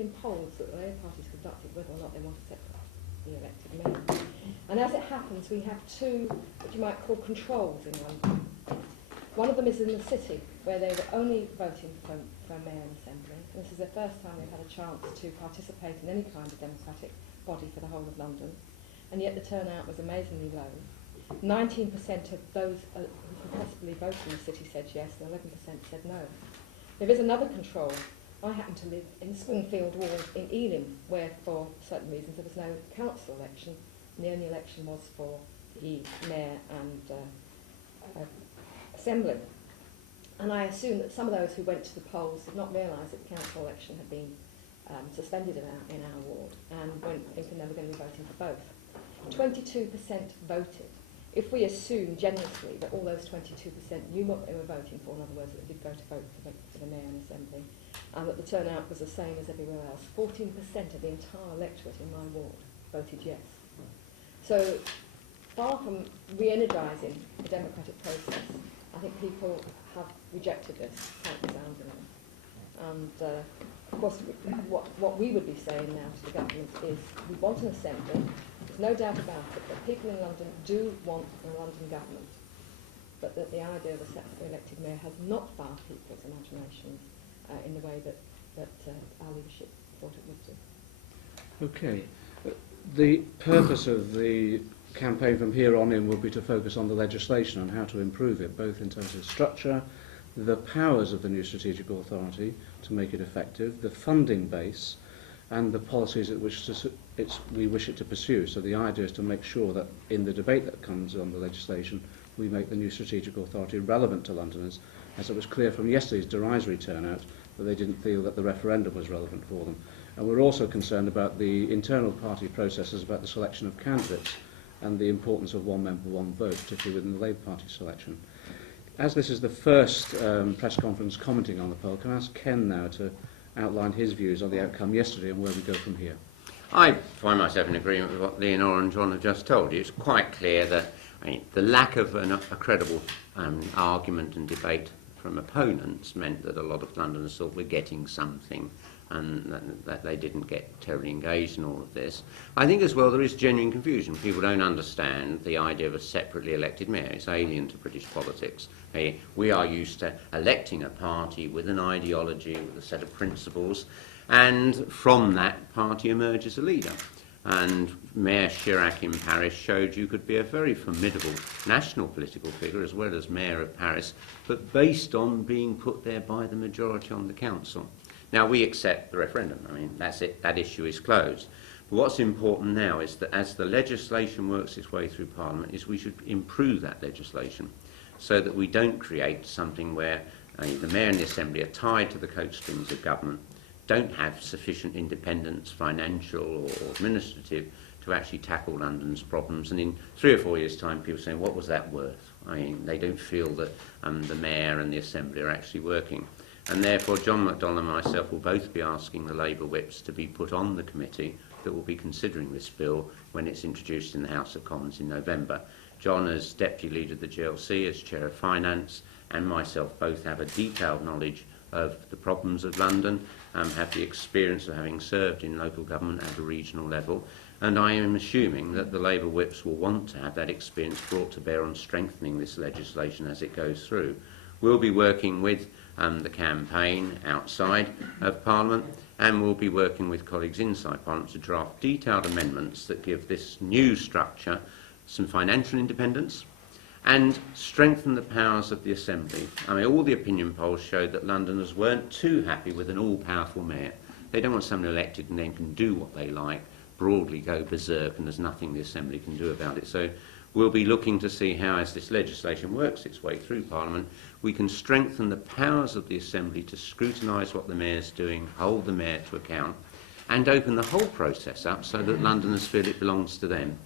opinion polls that the Labour Party's conducted whether or not they want to separately elected mayor. And as it happens, we have two, what you might call controls in London. One of them is in the city, where they were only voting for mayor and assembly. And this is the first time they've had a chance to participate in any kind of democratic body for the whole of London. And yet the turnout was amazingly low. 19% of those who could possibly vote in the city said yes, and 11% said no. There is another control. I happen to live in Springfield Ward in Ealing, where for certain reasons there was no council election, and the only election was for the mayor and assembly. And I assume that some of those who went to the polls did not realise that the council election had been suspended in our ward, and went thinking they were going to be voting for both. 22% voted. If we assume generously that all those 22% knew what they were voting for, in other words, that they did go to vote for the mayor and assembly, and that the turnout was the same as everywhere else, 14% of the entire electorate in my ward voted yes. So far from re-energising the democratic process, I think people have rejected this quite resoundingly. And of course, what we would be saying now to the government is we want an assembly. There's no doubt about it that people in London do want a London government, but that the idea of a separately elected mayor has not fired people's imaginations in the way that our leadership thought it would do. Okay. The purpose of the campaign from here on in will be to focus on the legislation and how to improve it, both in terms of structure, the powers of the new strategic authority to make it effective, the funding base, and the policies at which we wish it to pursue. So the idea is to make sure that in the debate that comes on the legislation, we make the new strategic authority relevant to Londoners, as it was clear from yesterday's derisory turnout that they didn't feel that the referendum was relevant for them. And we're also concerned about the internal party processes about the selection of candidates and the importance of one member, one vote, particularly within the Labour Party selection. As this is the first press conference commenting on the poll, can I ask Ken now to outline his views on the outcome yesterday and where we go from here? I find myself in agreement with what Leonora and John have just told you. It's quite clear that the lack of a credible argument and debate from opponents meant that a lot of Londoners thought we're getting something, and that they didn't get terribly engaged in all of this. I think as well there is genuine confusion. People don't understand the idea of a separately elected mayor. It's alien to British politics. We are used to electing a party with an ideology, with a set of principles, and from that party emerges a leader. And Mayor Chirac in Paris showed you could be a very formidable national political figure as well as Mayor of Paris, but based on being put there by the majority on the council. Now, we accept the referendum. I mean, that's it. That issue is closed. But what's important now is that as the legislation works its way through Parliament, is we should improve that legislation so that we don't create something where the Mayor and the Assembly are tied to the coat strings of government, don't have sufficient independence, financial or administrative, to actually tackle London's problems. And in 3 or 4 years' time, people are saying, what was that worth? I mean, they don't feel that the Mayor and the Assembly are actually working. And therefore, John McDonnell and myself will both be asking the Labour whips to be put on the committee that will be considering this bill when it's introduced in the House of Commons in November. John, as Deputy Leader of the GLC, as Chair of Finance, and myself both have a detailed knowledge of the problems of London, have the experience of having served in local government at a regional level, and I am assuming that the Labour whips will want to have that experience brought to bear on strengthening this legislation as it goes through. We'll be working with the campaign outside of Parliament, and we'll be working with colleagues inside Parliament to draft detailed amendments that give this new structure some financial independence and strengthen the powers of the Assembly. I mean, all the opinion polls showed that Londoners weren't too happy with an all-powerful mayor. They don't want someone elected and then can do what they like, broadly go berserk, and there's nothing the Assembly can do about it. So we'll be looking to see how, as this legislation works its way through Parliament, we can strengthen the powers of the Assembly to scrutinise what the Mayor's doing, hold the Mayor to account, and open the whole process up so that Londoners feel it belongs to them.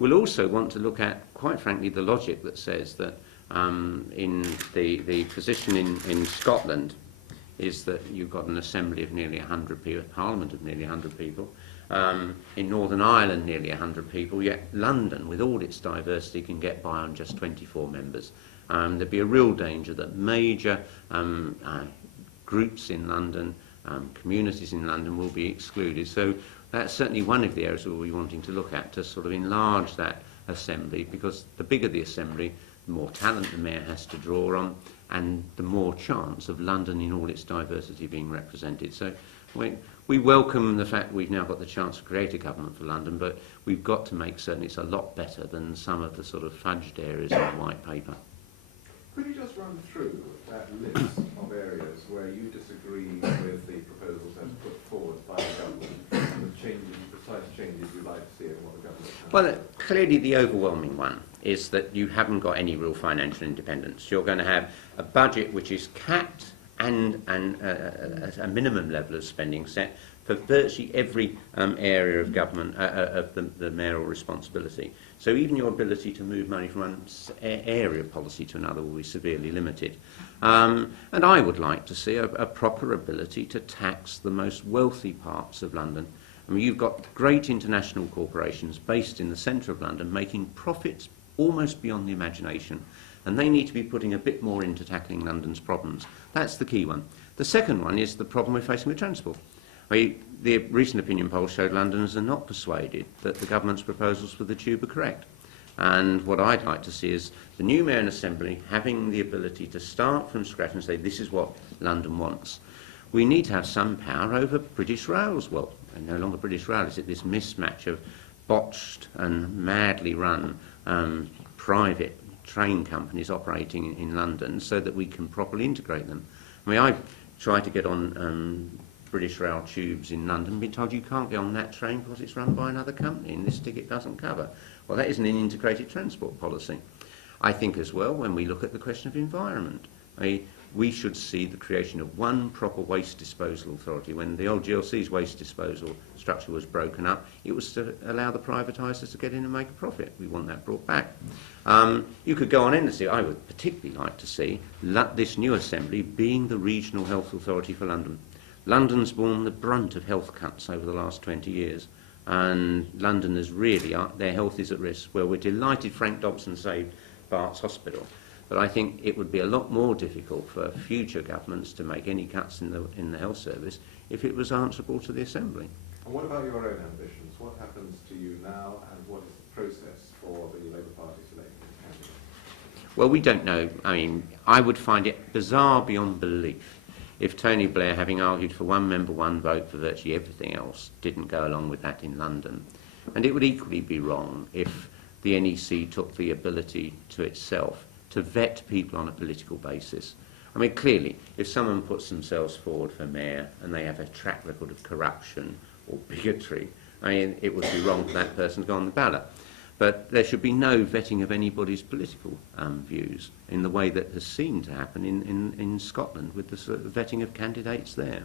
We'll also want to look at, quite frankly, the logic that says that in the position in Scotland is that you've got an Assembly of nearly 100 people, a Parliament of nearly 100 people, in Northern Ireland nearly 100 people, yet London, with all its diversity, can get by on just 24 members. There'd be a real danger that major groups in London communities in London will be excluded. So that's certainly one of the areas we'll be wanting to look at, to sort of enlarge that assembly, because the bigger the assembly, the more talent the mayor has to draw on, and the more chance of London in all its diversity being represented. So we welcome the fact we've now got the chance to create a government for London, but we've got to make certain it's a lot better than some of the sort of fudged areas in the white paper. Could you just run through that list of areas where you disagree with the proposals as put forward by the government, and the changes, precise changes you'd like to see in what the government has? Well, clearly the overwhelming one is that you haven't got any real financial independence. You're going to have a budget which is capped and a minimum level of spending set for virtually every area of government, of the mayoral responsibility. So even your ability to move money from one area of policy to another will be severely limited. And I would like to see a proper ability to tax the most wealthy parts of London. I mean, you've got great international corporations based in the centre of London making profits almost beyond the imagination, and they need to be putting a bit more into tackling London's problems. That's the key one. The second one is the problem we're facing with transport. The recent opinion poll showed Londoners are not persuaded that the government's proposals for the tube are correct. And what I'd like to see is the new Mayor and Assembly having the ability to start from scratch and say, this is what London wants. We need to have some power over British Rail as well. And no longer British Rail, is it this mismatch of botched and madly run private train companies operating in London, so that we can properly integrate them. I mean, I've tried to get on British Rail tubes in London and been told you can't get on that train because it's run by another company and this ticket doesn't cover. Well, that isn't an integrated transport policy. I think as well, when we look at the question of environment, we should see the creation of one proper waste disposal authority. When the old GLC's waste disposal structure was broken up, it was to allow the privatisers to get in and make a profit. We want that brought back. You could go on endlessly. I would particularly like to see this new assembly being the regional health authority for London. London's borne the brunt of health cuts over the last 20 years, and Londoners really their health is at risk. Well, we're delighted Frank Dobson saved Bart's Hospital, but I think it would be a lot more difficult for future governments to make any cuts in the health service if it was answerable to the Assembly. And what about your own ambitions? What happens to you now, and what is the process for the Labour Party selecting its candidate? Well, we don't know. I mean, I would find it bizarre beyond belief if Tony Blair, having argued for one member, one vote for virtually everything else, didn't go along with that in London. And it would equally be wrong if the NEC took the ability to itself to vet people on a political basis. I mean, clearly, if someone puts themselves forward for mayor and they have a track record of corruption or bigotry, I mean, it would be wrong for that person to go on the ballot. But there should be no vetting of anybody's political views in the way that has seemed to happen in Scotland with the sort of vetting of candidates there.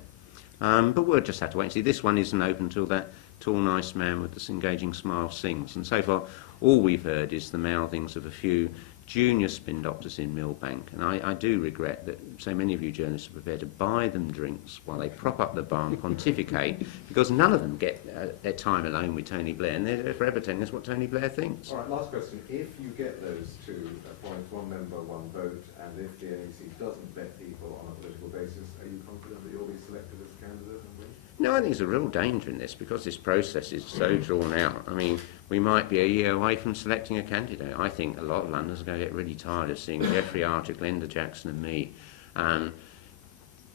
But we'll just have to wait and see. This one isn't open until that tall, nice man with this engaging smile sings. And so far, all we've heard is the mouthings of a few junior spin doctors in Millbank. And I do regret that so many of you journalists are prepared to buy them drinks while they prop up the bar and pontificate, because none of them get their time alone with Tony Blair, and they're forever telling us what Tony Blair thinks. All right, last question. If you get those two points, one member, one vote, and if the NEC doesn't vet people on a political basis, are you confident that you'll be selected as candidate and win? No, I think there's a real danger in this because this process is so drawn out. I mean, we might be a year away from selecting a candidate. I think a lot of Londoners are going to get really tired of seeing Jeffrey Archer, Glenda Jackson and me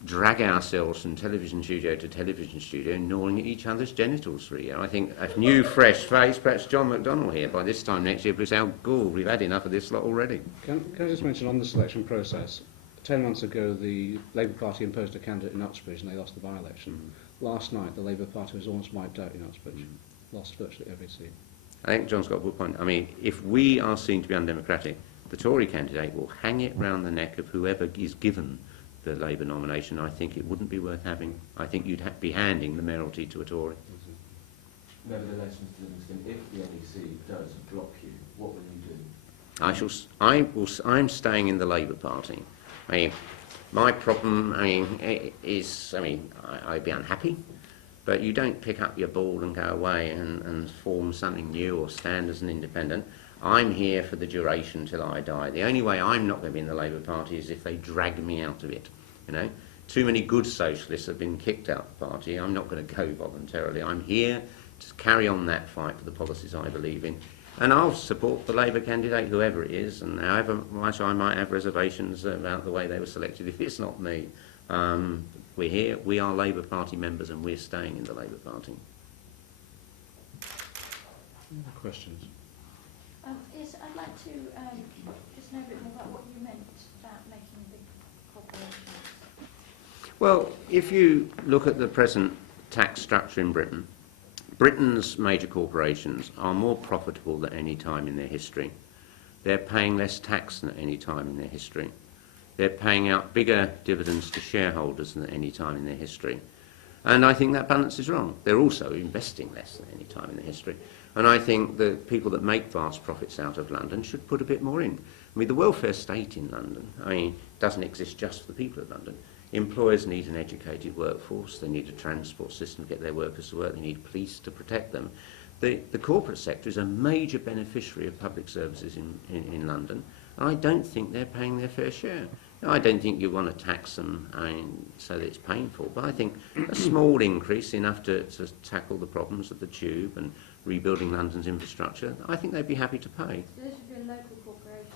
drag ourselves from television studio to television studio, gnawing at each other's genitals for a year. I think a new, fresh face, perhaps John McDonnell here by this time next year, because Al Gore, we've had enough of this lot already. Can I just mention on the selection process, 10 months ago the Labour Party imposed a candidate in Uxbridge and they lost the by-election. Last night the Labour Party was almost wiped out in Uxbridge, lost virtually every seat. I think John's got a good point. I mean, if we are seen to be undemocratic, the Tory candidate will hang it round the neck of whoever is given the Labour nomination. I think it wouldn't be worth having. I think you'd be handing the mayoralty to a Tory. Nevertheless, Mr Livingstone, if the NEC does drop you, what will you do? I'm staying in the Labour Party. I mean, my problem, I'd be unhappy, but you don't pick up your ball and go away and form something new or stand as an independent. I'm here for the duration till I die. The only way I'm not going to be in the Labour Party is if they drag me out of it. You know, too many good socialists have been kicked out of the party. I'm not going to go voluntarily. I'm here to carry on that fight for the policies I believe in. And I'll support the Labour candidate, whoever it is, and however much I might have reservations about the way they were selected if it's not me. We're here, we are Labour Party members, and we're staying in the Labour Party. Other questions? Yes, I'd like to just know a bit more about what you meant about making big corporations. Well, if you look at the present tax structure in Britain, Britain's major corporations are more profitable than any time in their history. They're paying less tax than at any time in their history. They're paying out bigger dividends to shareholders than at any time in their history. And I think that balance is wrong. They're also investing less than any time in their history. And I think the people that make vast profits out of London should put a bit more in. I mean, the welfare state in London, doesn't exist just for the people of London. Employers need an educated workforce, they need a transport system to get their workers to work, they need police to protect them. The corporate sector is a major beneficiary of public services in London, and I don't think they're paying their fair share. Now, I don't think you want to tax them so that it's painful, but I think a small increase, enough to tackle the problems of the tube and rebuilding London's infrastructure, I think they'd be happy to pay. So this would be a local corporation?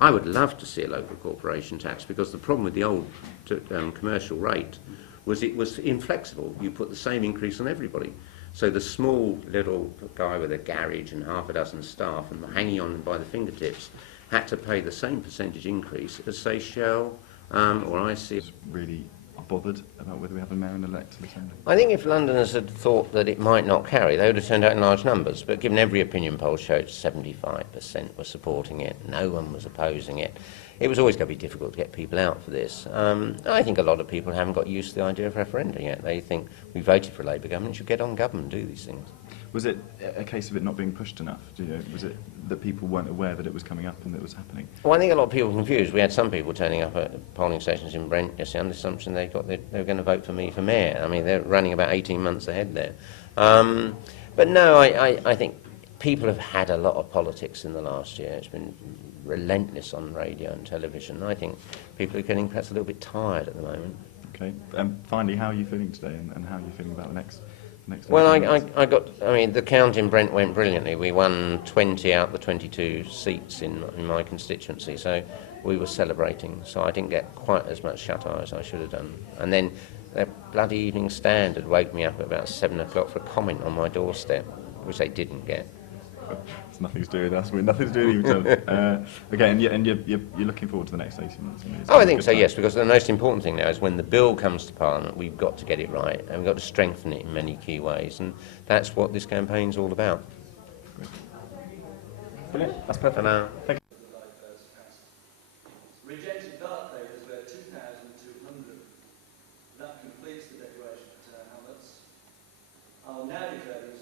I would love to see a local corporation tax, because the problem with the old commercial rate was it was inflexible. You put the same increase on everybody. So the small little guy with a garage and half a dozen staff and hanging on by the fingertips had to pay the same percentage increase as, say, Shell or IC. Really bothered about whether we have a mayor and elect assembly? I think if Londoners had thought that it might not carry, they would have turned out in large numbers. But given every opinion poll showed 75% were supporting it, no one was opposing it, it was always going to be difficult to get people out for this. I think a lot of people haven't got used to the idea of referendum yet. They think we voted for a Labour government, should get on government and do these things. Was it a case of it not being pushed enough? Was it that people weren't aware that it was coming up and that it was happening? Well, I think a lot of people were confused. We had some people turning up at polling stations in Brent yesterday on the assumption they were going to vote for me for mayor. I mean, they're running about 18 months ahead there. But no, I think people have had a lot of politics in the last year. It's been relentless on radio and television. I think people are getting perhaps a little bit tired at the moment. Okay. Finally, how are you feeling today, and how are you feeling about the next? Well, the count in Brent went brilliantly. We won 20 out of the 22 seats in my constituency, so we were celebrating. So I didn't get quite as much shut-eye as I should have done. And then that bloody Evening Standard had woke me up at about 7 o'clock for a comment on my doorstep, which they didn't get. It's nothing to do with us. We're nothing to do with each other. Okay, and you're looking forward to the next 18 months? I think so, yes, because the most important thing now is when the bill comes to Parliament, we've got to get it right, and we've got to strengthen it in many key ways, and that's what this campaign's all about. Great. Brilliant. That's perfect. Thank you. Rejected ballot papers were 2,200. That completes the declaration of Town Hamlets. I will now declare these